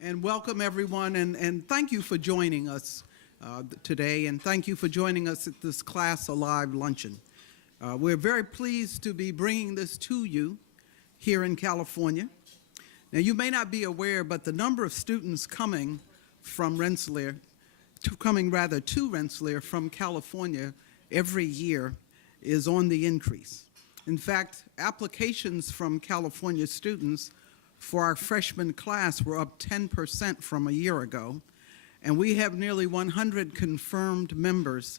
And welcome everyone, and thank you for joining us today, and thank you for joining us at this CLASS Alive Luncheon. We're very pleased to be bringing this to you here in California. Now, you may not be aware, but the number of students coming from Rensselaer, to Rensselaer from California every year is on the increase. In fact, applications from California students for our freshman class were up 10% from a year ago, and we have nearly 100 confirmed members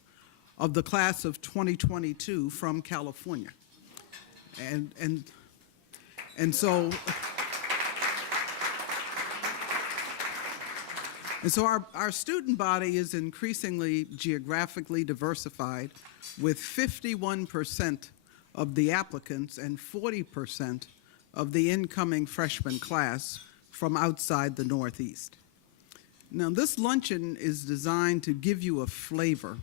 of the class of 2022 from California. And so our student body is increasingly geographically diversified, with 51% of the applicants and 40% of the incoming freshman class from outside the Northeast. Now, this luncheon is designed to give you a flavor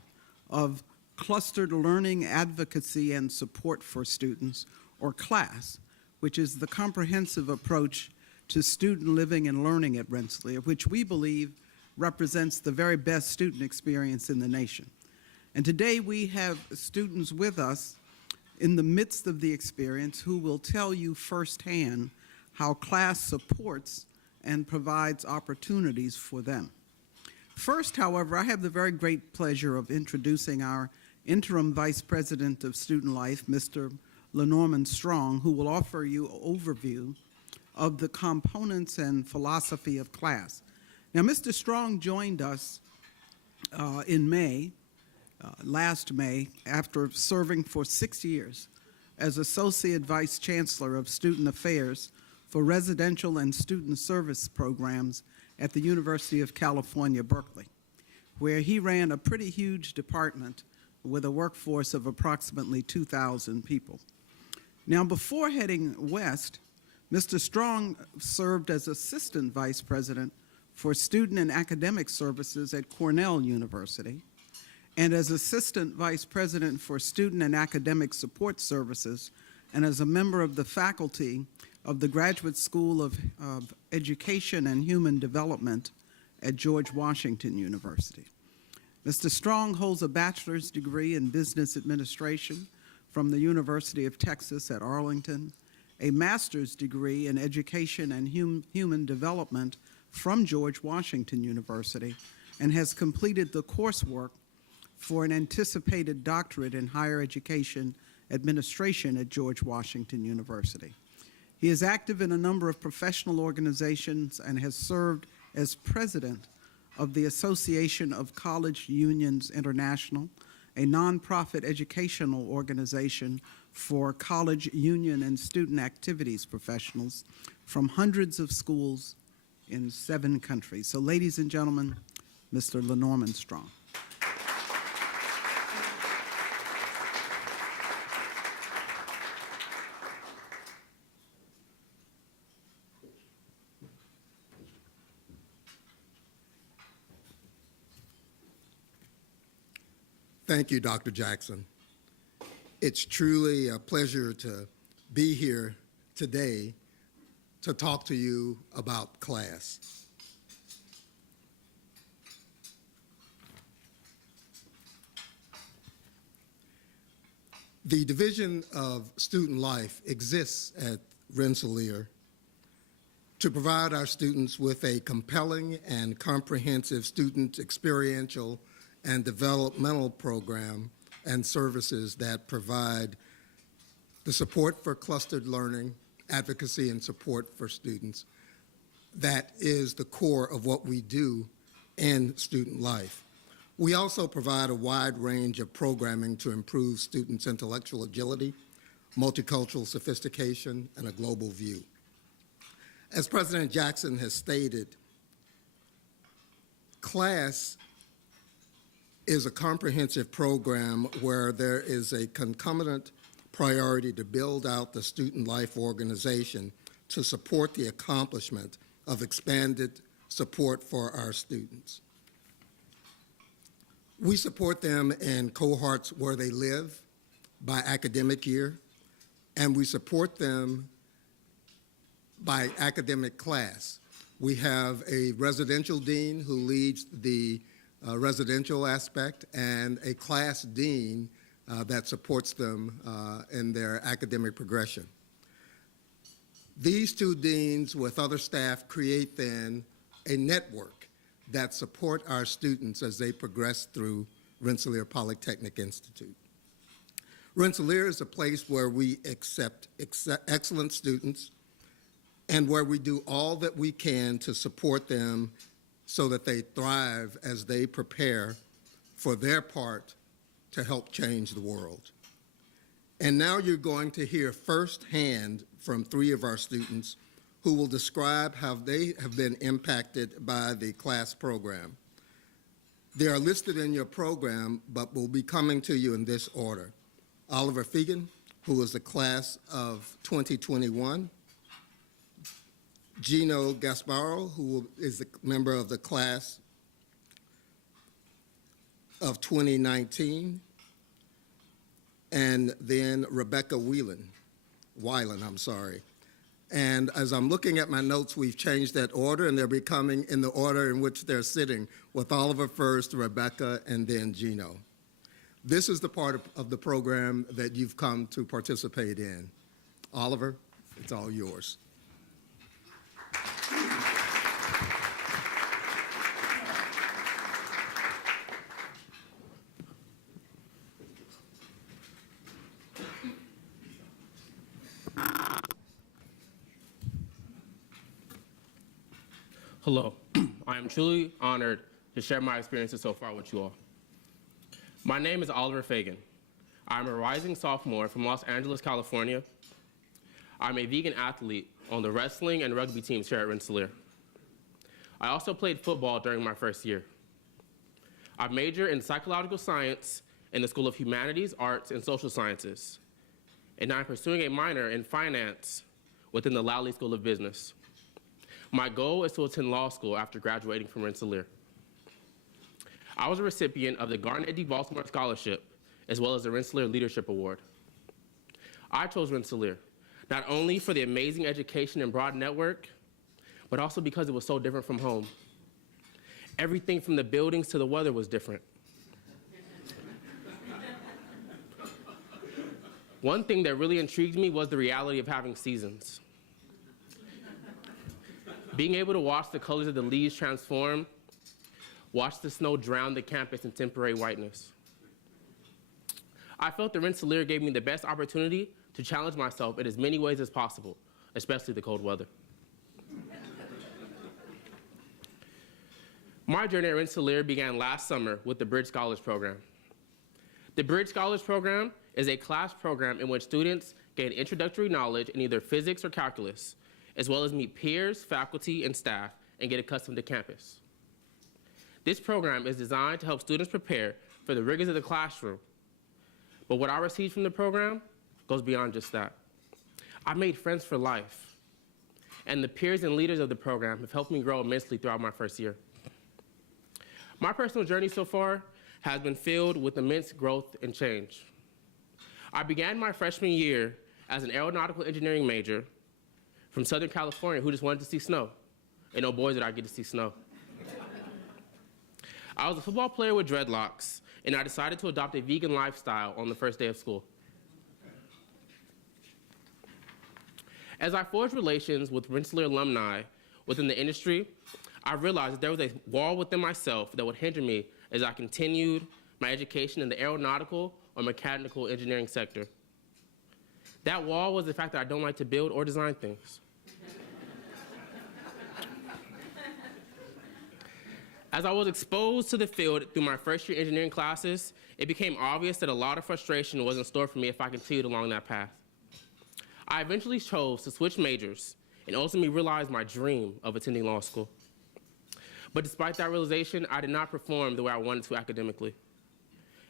of clustered learning, advocacy, and support for students, or CLASS, which is the comprehensive approach to student living and learning at Rensselaer, which we believe represents the very best student experience in the nation. And today we have students with us in the midst of the experience who will tell you firsthand how CLASS supports and provides opportunities for them. First, however, I have the very great pleasure of introducing our Interim Vice President of Student Life, Mr. Lenormand Strong, who will offer you an overview of the components and philosophy of CLASS. Now, Mr. Strong joined us in May, last May, after serving for 6 years as Associate Vice Chancellor of Student Affairs for Residential and Student Service Programs at the University of California, Berkeley, where he ran a pretty huge department with a workforce of approximately 2,000 people. Now, before heading west, Mr. Strong served as Assistant Vice President for Student and Academic Services at Cornell University, and as Assistant Vice President for Student and Academic Support Services, and as a member of the faculty of the Graduate School of Education and Human Development at George Washington University. Mr. Strong holds a bachelor's degree in business administration from the University of Texas at Arlington, a master's degree in education and human development from George Washington University, and has completed the coursework for an anticipated doctorate in higher education administration at George Washington University. He is active in a number of professional organizations and has served as president of the Association of College Unions International, a nonprofit educational organization for college union and student activities professionals from hundreds of schools in 7 countries. So, ladies and gentlemen, Mr. Lenormand Strong. Thank you, Dr. Jackson. It's truly a pleasure to be here today to talk to you about CLASS. The Division of Student Life exists at Rensselaer to provide our students with a compelling and comprehensive student experiential and developmental program and services that provide the support for clustered learning, advocacy, and support for students. That is the core of what we do in student life. We also provide a wide range of programming to improve students' intellectual agility, multicultural sophistication, and a global view. As President Jackson has stated, CLASS is a comprehensive program where there is a concomitant priority to build out the student life organization to support the accomplishment of expanded support for our students. We support them in cohorts where they live by academic year, and we support them by academic class. We have a residential dean who leads the residential aspect, and a class dean that supports them in their academic progression. These two deans with other staff create then a network that support our students as they progress through Rensselaer Polytechnic Institute. Rensselaer is a place where we accept excellent students and where we do all that we can to support them so that they thrive as they prepare for their part to help change the world. And now you're going to hear firsthand from three of our students who will describe how they have been impacted by the CLASS program. They are listed in your program, but will be coming to you in this order. Oliver Fegan, who is the class of 2021. Gino Gasparo, who is a member of the class of 2019. And then Rebecca Weiland. And as I'm looking at my notes, we've changed that order, and they're becoming in the order in which they're sitting, with Oliver first, Rebecca, and then Gino. This is the part of the program that you've come to participate in. Oliver, it's all yours. Hello, I am truly honored to share my experiences so far with you all. My name is Oliver Fegan. I'm a rising sophomore from Los Angeles, California. I'm a vegan athlete on the wrestling and rugby teams here at Rensselaer. I also played football during my first year. I major in psychological science in the School of Humanities, Arts, and Social Sciences, and I'm pursuing a minor in finance within the Lowley School of Business. My goal is to attend law school after graduating from Rensselaer. I was a recipient of the Garnet D. Baltimore Scholarship, as well as the Rensselaer Leadership Award. I chose Rensselaer, not only for the amazing education and broad network, but also because it was so different from home. Everything from the buildings to the weather was different. One thing that really intrigued me was the reality of having seasons. Being able to watch the colors of the leaves transform, watch the snow drown the campus in temporary whiteness. I felt that Rensselaer gave me the best opportunity to challenge myself in as many ways as possible, especially the cold weather. My journey at Rensselaer began last summer with the Bridge Scholars Program. The Bridge Scholars Program is a class program in which students gain introductory knowledge in either physics or calculus, as well as meet peers, faculty, and staff, and get accustomed to campus. This program is designed to help students prepare for the rigors of the classroom. But what I received from the program goes beyond just that. I made friends for life, and the peers and leaders of the program have helped me grow immensely throughout my first year. My personal journey so far has been filled with immense growth and change. I began my freshman year as an aeronautical engineering major from Southern California who just wanted to see snow. And oh boy, did I get to see snow. I was a football player with dreadlocks, and I decided to adopt a vegan lifestyle on the first day of school. As I forged relations with Rensselaer alumni within the industry, I realized that there was a wall within myself that would hinder me as I continued my education in the aeronautical or mechanical engineering sector. That wall was the fact that I don't like to build or design things. As I was exposed to the field through my first year engineering classes, it became obvious that a lot of frustration was in store for me if I continued along that path. I eventually chose to switch majors and ultimately realized my dream of attending law school. But despite that realization, I did not perform the way I wanted to academically.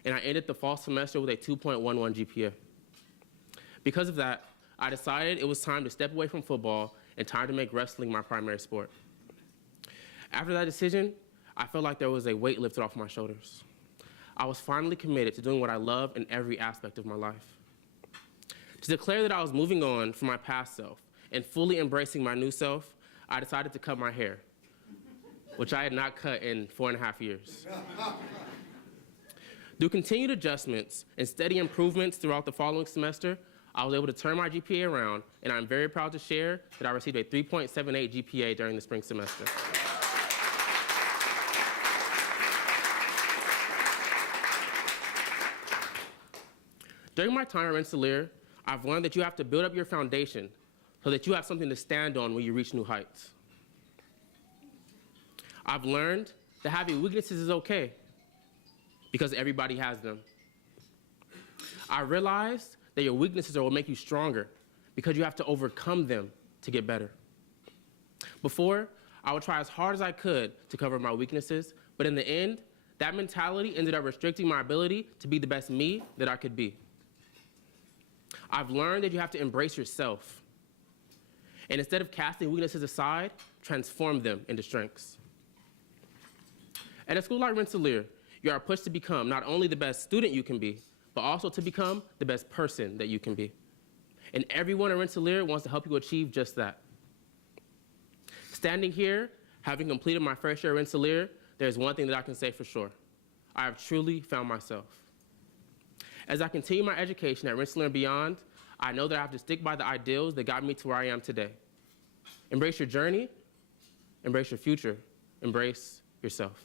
And I ended the fall semester with a 2.11 GPA. Because of that, I decided it was time to step away from football and time to make wrestling my primary sport. After that decision, I felt like there was a weight lifted off my shoulders. I was finally committed to doing what I love in every aspect of my life. To declare that I was moving on from my past self and fully embracing my new self, I decided to cut my hair, which I had not cut in 4.5 years. Through continued adjustments and steady improvements throughout the following semester, I was able to turn my GPA around, and I'm very proud to share that I received a 3.78 GPA during the spring semester. During my time at Rensselaer, I've learned that you have to build up your foundation so that you have something to stand on when you reach new heights. I've learned that having weaknesses is okay because everybody has them. I realized that your weaknesses are what make you stronger because you have to overcome them to get better. Before, I would try as hard as I could to cover my weaknesses, but in the end, that mentality ended up restricting my ability to be the best me that I could be. I've learned that you have to embrace yourself, and instead of casting weaknesses aside, transform them into strengths. At a school like Rensselaer, you are pushed to become not only the best student you can be, but also to become the best person that you can be. And everyone at Rensselaer wants to help you achieve just that. Standing here, having completed my first year at Rensselaer, there's one thing that I can say for sure. I have truly found myself. As I continue my education at Rensselaer and beyond, I know that I have to stick by the ideals that got me to where I am today. Embrace your journey, embrace your future, embrace yourself.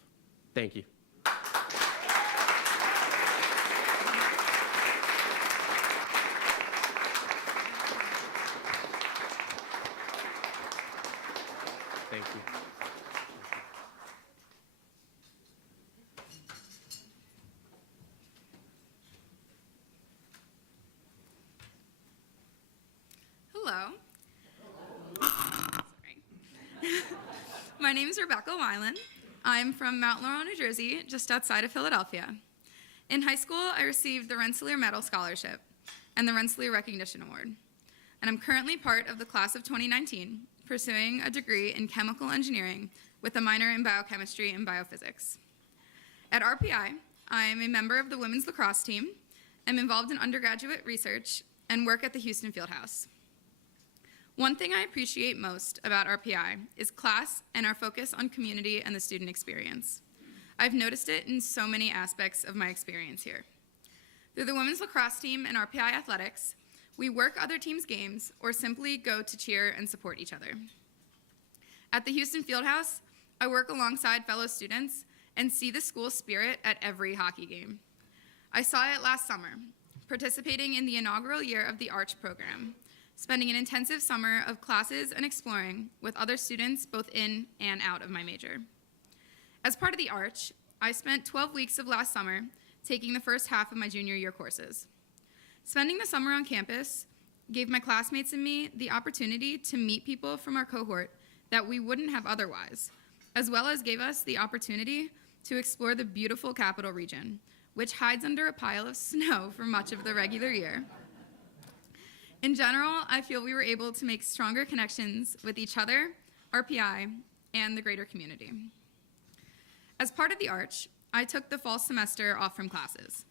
Thank you. Thank you. Hello. Sorry. My name is Rebecca Weiland. I'm from Mount Laurel, New Jersey, just outside of Philadelphia. In high school, I received the Rensselaer Medal Scholarship and the Rensselaer Recognition Award. And I'm currently part of the class of 2019, pursuing a degree in chemical engineering with a minor in biochemistry and biophysics. At RPI, I am a member of the women's lacrosse team, am involved in undergraduate research, and work at the Houston Fieldhouse. One thing I appreciate most about RPI is class and our focus on community and the student experience. I've noticed it in so many aspects of my experience here. Through the women's lacrosse team and RPI athletics, we work other teams' games or simply go to cheer and support each other. At the Houston Fieldhouse, I work alongside fellow students and see the school spirit at every hockey game. I saw it last summer, participating in the inaugural year of the Arch program, spending an intensive summer of classes and exploring with other students both in and out of my major. As part of the Arch, I spent 12 weeks of last summer taking the first half of my junior year courses. Spending the summer on campus gave my classmates and me the opportunity to meet people from our cohort that we wouldn't have otherwise, as well as gave us the opportunity to explore the beautiful capital region, which hides under a pile of snow for much of the regular year. In general, I feel we were able to make stronger connections with each other, RPI, and the greater community. As part of the Arch, I took the fall semester off from classes.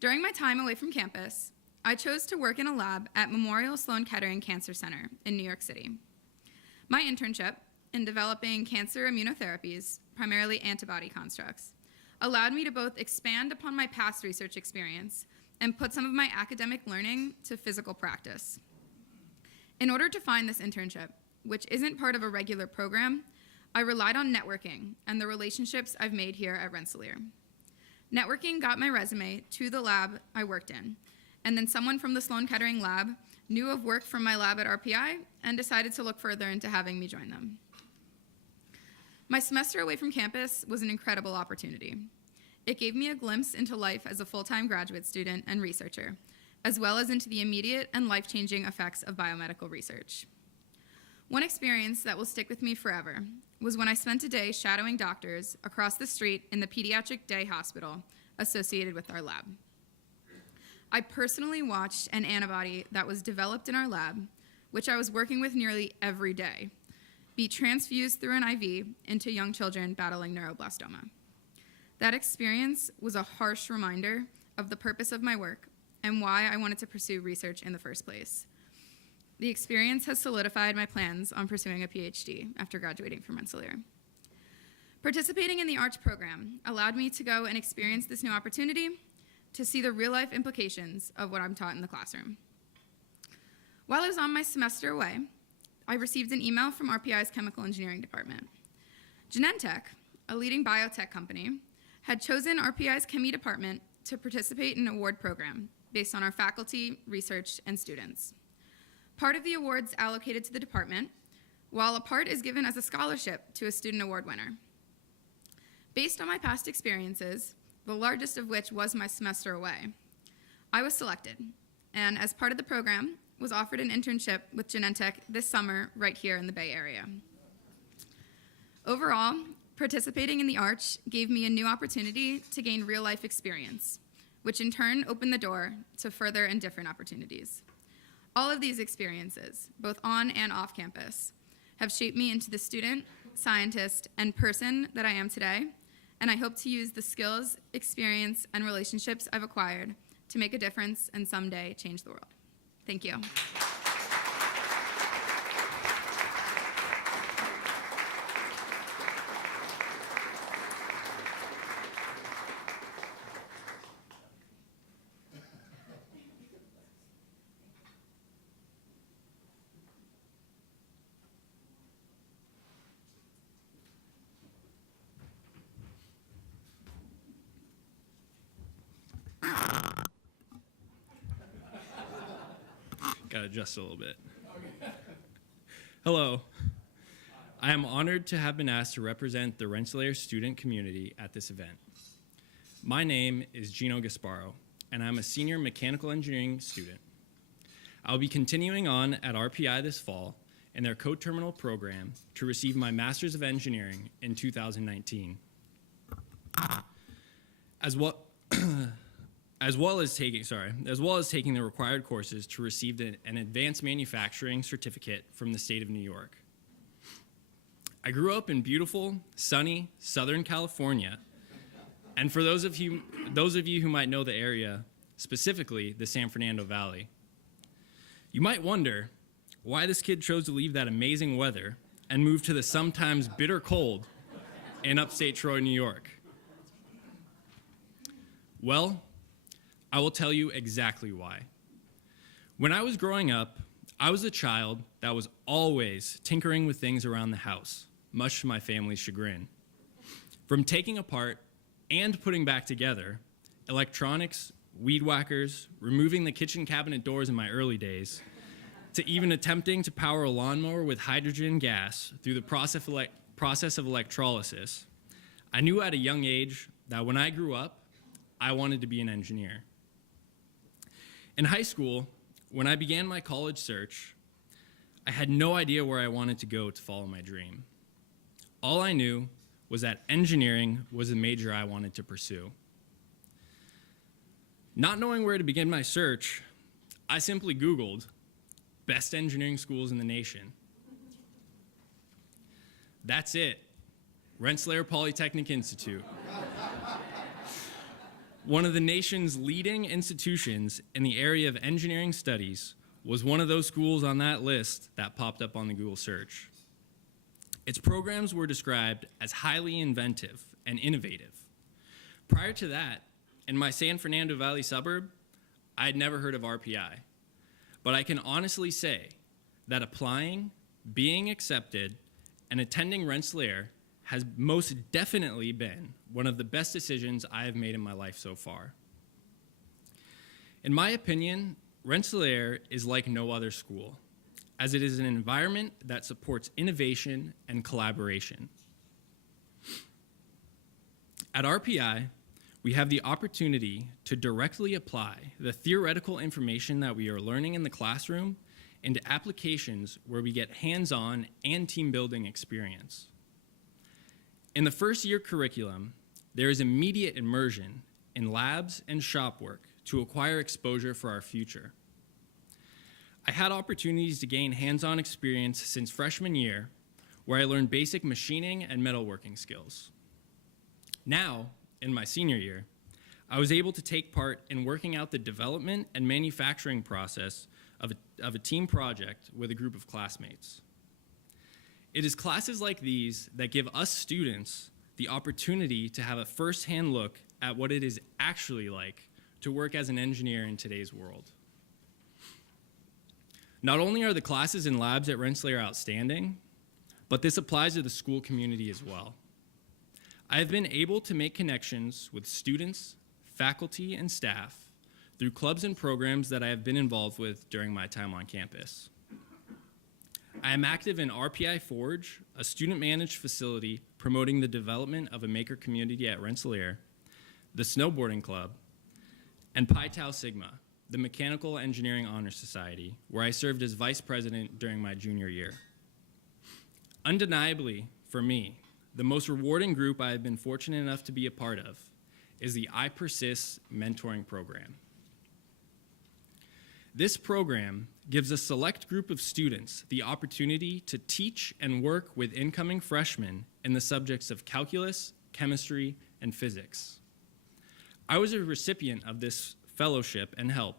During my time away from campus, I chose to work in a lab at Memorial Sloan Kettering Cancer Center in New York City. My internship in developing cancer immunotherapies, primarily antibody constructs, allowed me to both expand upon my past research experience and put some of my academic learning to physical practice. In order to find this internship, which isn't part of a regular program, I relied on networking and the relationships I've made here at Rensselaer. Networking got my resume to the lab I worked in, and then someone from the Sloan Kettering lab knew of work from my lab at RPI and decided to look further into having me join them. My semester away from campus was an incredible opportunity. It gave me a glimpse into life as a full-time graduate student and researcher, as well as into the immediate and life-changing effects of biomedical research. One experience that will stick with me forever was when I spent a day shadowing doctors across the street in the pediatric day hospital associated with our lab. I personally watched an antibody that was developed in our lab, which I was working with nearly every day, be transfused through an IV into young children battling neuroblastoma. That experience was a harsh reminder of the purpose of my work and why I wanted to pursue research in the first place. the experience has solidified my plans on pursuing a PhD after graduating from Rensselaer. Participating in the Arch program allowed me to go and experience this new opportunity to see the real-life implications of what I'm taught in the classroom. While I was on my semester away, I received an email from RPI's Chemical Engineering Department. Genentech, a leading biotech company, had chosen RPI's Chemie Department to participate in an award program based on our faculty, research, and students. Part of the awards allocated to the department, while a part is given as a scholarship to a student award winner. Based on my past experiences, the largest of which was my semester away, I was selected, and as part of the program, was offered an internship with Genentech this summer right here in the Bay Area. Overall, participating in the Arch gave me a new opportunity to gain real-life experience, which in turn opened the door to further and different opportunities. All of these experiences, both on and off campus, have shaped me into the student, scientist, and person that I am today, and I hope to use the skills, experience, and relationships I've acquired to make a difference and someday change the world. Thank you. Got to adjust a little bit. Hello. I am honored to have been asked to represent the Rensselaer student community at this event. My name is Gino Gasparo, and I'm a senior mechanical engineering student. I'll be continuing on at RPI this fall in their co-terminal program to receive my Master's of Engineering in 2019. As well as taking the required courses to receive an advanced manufacturing certificate from the state of New York. I grew up in beautiful, sunny Southern California, and for those of you who might know the area, specifically the San Fernando Valley, you might wonder why this kid chose to leave that amazing weather and move to the sometimes bitter cold in upstate Troy, New York. Well, I will tell you exactly why. When I was growing up, I was a child that was always tinkering with things around the house, much to my family's chagrin. From taking apart and putting back together electronics, weed whackers, removing the kitchen cabinet doors in my early days, to even attempting to power a lawnmower with hydrogen gas through the process of electrolysis, I knew at a young age that when I grew up, I wanted to be an engineer. In high school, when I began my college search, I had no idea where I wanted to go to follow my dream. All I knew was that engineering was the major I wanted to pursue. Not knowing where to begin my search, I simply Googled best engineering schools in the nation. That's it, Rensselaer Polytechnic Institute. One of the nation's leading institutions in the area of engineering studies was one of those schools on that list that popped up on the Google search. Its programs were described as highly inventive and innovative. Prior to that, in my San Fernando Valley suburb, I had never heard of RPI. But I can honestly say that applying, being accepted, and attending Rensselaer has most definitely been one of the best decisions I have made in my life so far. In my opinion, Rensselaer is like no other school, as it is an environment that supports innovation and collaboration. At RPI, we have the opportunity to directly apply the theoretical information that we are learning in the classroom into applications where we get hands-on and team-building experience. In the first-year curriculum, there is immediate immersion in labs and shop work to acquire exposure for our future. I had opportunities to gain hands-on experience since freshman year, where I learned basic machining and metalworking skills. Now, in my senior year, I was able to take part in working out the development and manufacturing process a team project with a group of classmates. It is classes like these that give us students the opportunity to have a firsthand look at what it is actually like to work as an engineer in today's world. Not only are the classes and labs at Rensselaer outstanding, but this applies to the school community as well. I have been able to make connections with students, faculty, and staff through clubs and programs that I have been involved with during my time on campus. I am active in RPI Forge, a student-managed facility promoting the development of a maker community at Rensselaer, the Snowboarding Club, and Pi Tau Sigma, the Mechanical Engineering Honor Society, where I served as vice president during my junior year. Undeniably, for me, the most rewarding group I have been fortunate enough to be a part of is the I Persist mentoring program. This program gives a select group of students the opportunity to teach and work with incoming freshmen in the subjects of calculus, chemistry, and physics. I was a recipient of this fellowship and help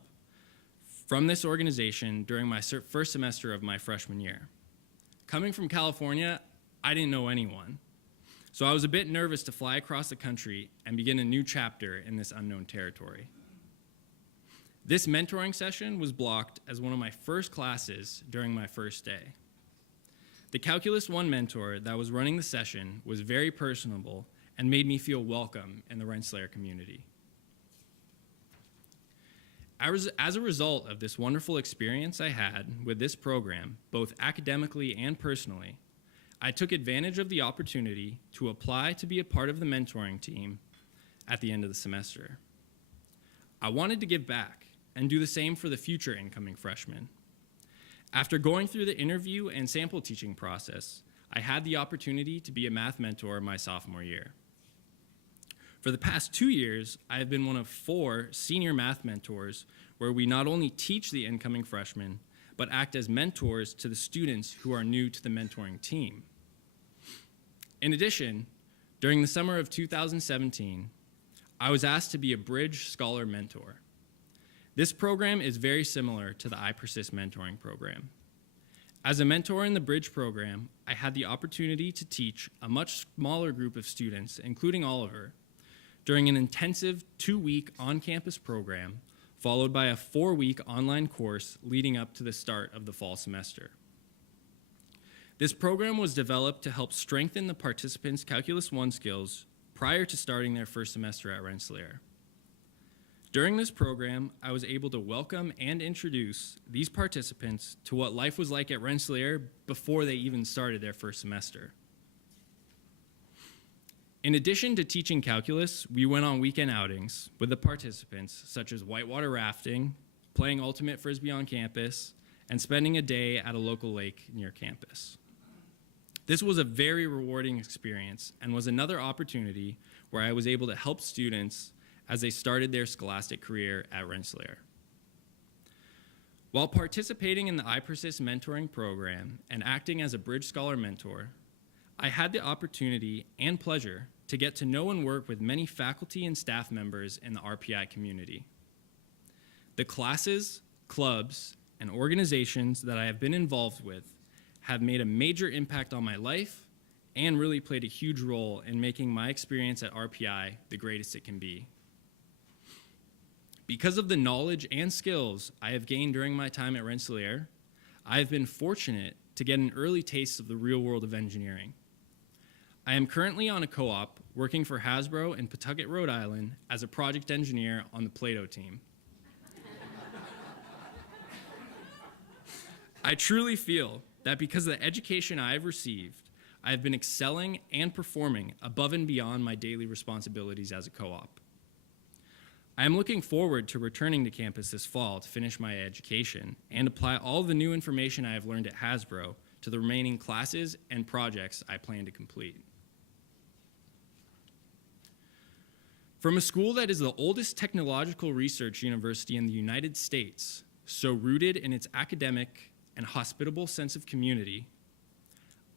from this organization during my first semester of my freshman year. Coming from California, I didn't know anyone, so I was a bit nervous to fly across the country and begin a new chapter in this unknown territory. This mentoring session was blocked as one of my first classes during my first day. The Calculus 1 mentor that was running the session was very personable and made me feel welcome in the Rensselaer community. As a result of this wonderful experience I had with this program, both academically and personally, I took advantage of the opportunity to apply to be a part of the mentoring team at the end of the semester. I wanted to give back and do the same for the future incoming freshmen. After going through the interview and sample teaching process, I had the opportunity to be a math mentor my sophomore year. For the past 2 years, I have been one of 4 senior math mentors where we not only teach the incoming freshmen, but act as mentors to the students who are new to the mentoring team. In addition, during the summer of 2017, I was asked to be a Bridge Scholar Mentor. This program is very similar to the I Persist mentoring program. As a mentor in the Bridge program, I had the opportunity to teach a much smaller group of students, including Oliver, during an intensive 2-week on-campus program, followed by a 4-week online course leading up to the start of the fall semester. This program was developed to help strengthen the participants' Calculus 1 skills prior to starting their first semester at Rensselaer. During this program, I was able to welcome and introduce these participants to what life was like at Rensselaer before they even started their first semester. In addition to teaching calculus, we went on weekend outings with the participants, such as whitewater rafting, playing ultimate frisbee on campus, and spending a day at a local lake near campus. This was a very rewarding experience and was another opportunity where I was able to help students as they started their scholastic career at Rensselaer. While participating in the I Persist mentoring program and acting as a Bridge Scholar mentor, I had the opportunity and pleasure to get to know and work with many faculty and staff members in the RPI community. The classes, clubs, and organizations that I have been involved with have made a major impact on my life and really played a huge role in making my experience at RPI the greatest it can be. Because of the knowledge and skills I have gained during my time at Rensselaer, I have been fortunate to get an early taste of the real world of engineering. I am currently on a co-op working for Hasbro in Pawtucket, Rhode Island as a project engineer on the Play-Doh team. I truly feel that because of the education I have received, I have been excelling and performing above and beyond my daily responsibilities as a co-op. I am looking forward to returning to campus this fall to finish my education and apply all the new information I have learned at Hasbro to the remaining classes and projects I plan to complete. From a school that is the oldest technological research university in the United States, so rooted in its academic and hospitable sense of community,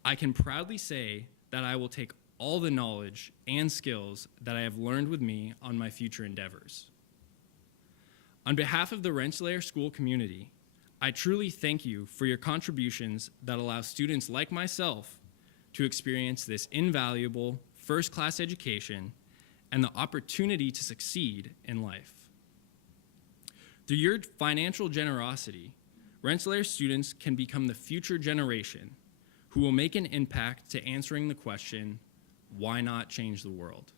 I can proudly say that I will take all the knowledge and skills that I have learned with me on my future endeavors. On behalf of the Rensselaer school community, I truly thank you for your contributions that allow students like myself to experience this invaluable first-class education and the opportunity to succeed in life. Through your financial generosity, Rensselaer students can become the future generation who will make an impact to answering the question, why not change the world?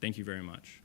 Thank you very much.